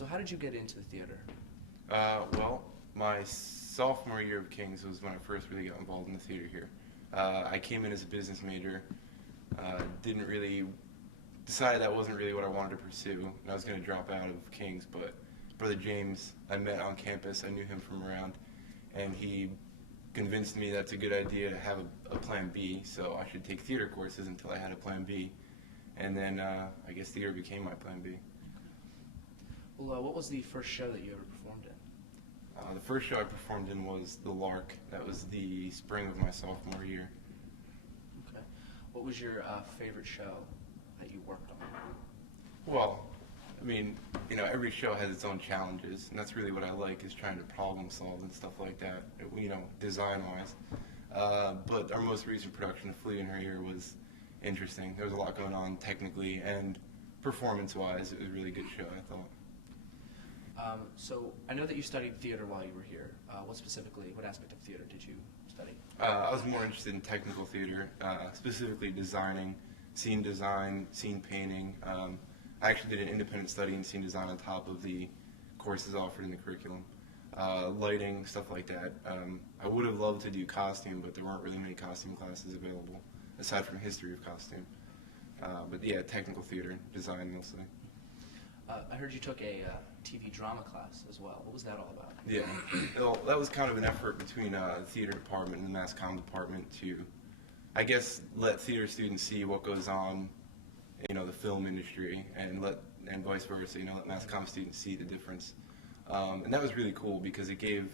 So how did you get into the theater? Well, my sophomore year of King's was when I first really got involved in the theater here. I came in as a business major, didn't really, decided that wasn't really what I wanted to pursue, and I was going to drop out of King's, but Brother James, I met on campus, I knew him from around, and he convinced me that's a good idea to have a plan B, so I should take theater courses until I had a plan B, and then I guess theater became my plan B. Well, what was the first show that you ever performed in? The first show I performed in was The Lark. That was the spring of my sophomore year. Okay. What was your favorite show that you worked on? Well, I mean, you know, every show has its own challenges, and that's really what I like, is trying to problem solve and stuff like that, you know, design-wise. But our most recent production, Flea in Her Ear, was interesting. There was a lot going on technically, and performance-wise, it was a really good show, I thought. So I know that you studied theater while you were here. What aspect of theater did you study? I was more interested in technical theater, specifically designing, scene design, scene painting. I actually did an independent study in scene design on top of the courses offered in the curriculum. Lighting, stuff like that. I would have loved to do costume, but there weren't really many costume classes available, aside from history of costume. But yeah, technical theater, design mostly. I heard you took a TV drama class as well. What was that all about? Yeah, well, that was kind of an effort between the theater department and the mass comm department to, I guess, let theater students see what goes on, you know, the film industry, and vice versa, you know, let mass comm students see the difference. And that was really cool because it gave,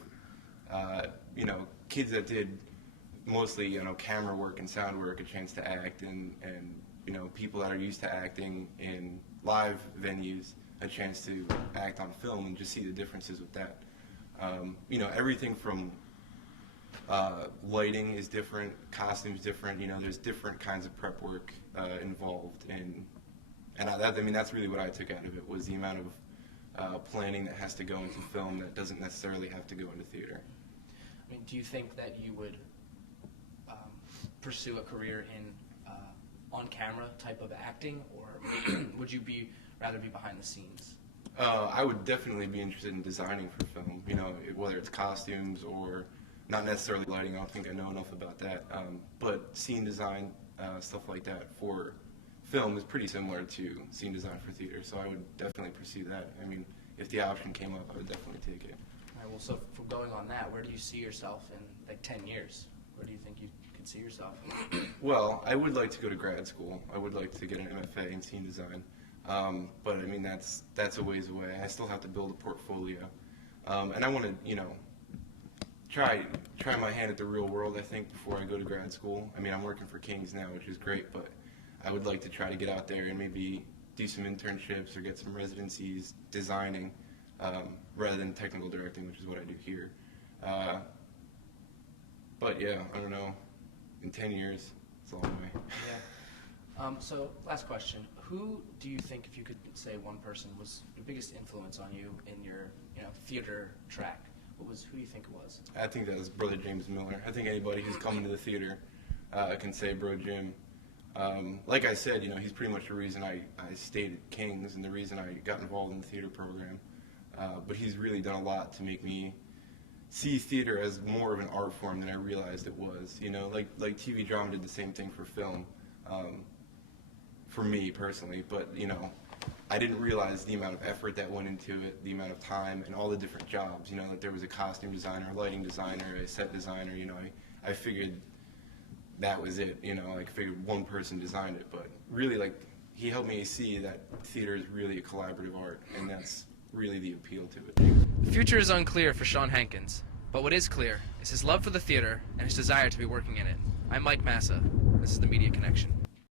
you know, kids that did mostly, you know, camera work and sound work a chance to act, and you know, people that are used to acting in live venues a chance to act on film and just see the differences with that. You know, everything from lighting is different, costumes different. You know, there's different kinds of prep work involved, and I mean that's really what I took out of it, was the amount of planning that has to go into film that doesn't necessarily have to go into theater. I mean, do you think that you would pursue a career in on-camera type of acting, or would you rather be behind the scenes? I would definitely be interested in designing for film, you know, whether it's costumes or not necessarily lighting. I don't think I know enough about that. But scene design, stuff like that for film is pretty similar to scene design for theater, so I would definitely pursue that. I mean, if the option came up, I would definitely take it. All right, well, so from going on that, where do you see yourself in like 10 years? Where do you think you could see yourself? Well, I would like to go to grad school. I would like to get an MFA in scene design. But I mean, that's a ways away. I still have to build a portfolio. And I want to, you know, try my hand at the real world, I think, before I go to grad school. I mean, I'm working for King's now, which is great, but I would like to try to get out there and maybe do some internships or get some residencies designing, rather than technical directing, which is what I do here. But yeah, I don't know, in 10 years, it's a long way. Yeah. So last question, who do you think, if you could say one person, was the biggest influence on you in your, you know, theater track? Who do you think it was? I think that was Brother James Miller. I think anybody who's coming to the theater can say Bro Jim. Like I said, you know, he's pretty much the reason I stayed at King's and the reason I got involved in the theater program. But he's really done a lot to make me see theater as more of an art form than I realized it was. You know, like TV drama did the same thing for film, for me personally. But you know, I didn't realize the amount of effort that went into it, the amount of time, and all the different jobs. You know, like there was a costume designer, a lighting designer, a set designer. You know, I figured that was it. You know, like figured one person designed it, but really, like, he helped me see that theater is really a collaborative art, and that's really the appeal to it. The future is unclear for Sean Hankins, but what is clear is his love for the theater and his desire to be working in it. I'm Mike Massa. This is the Media Connection.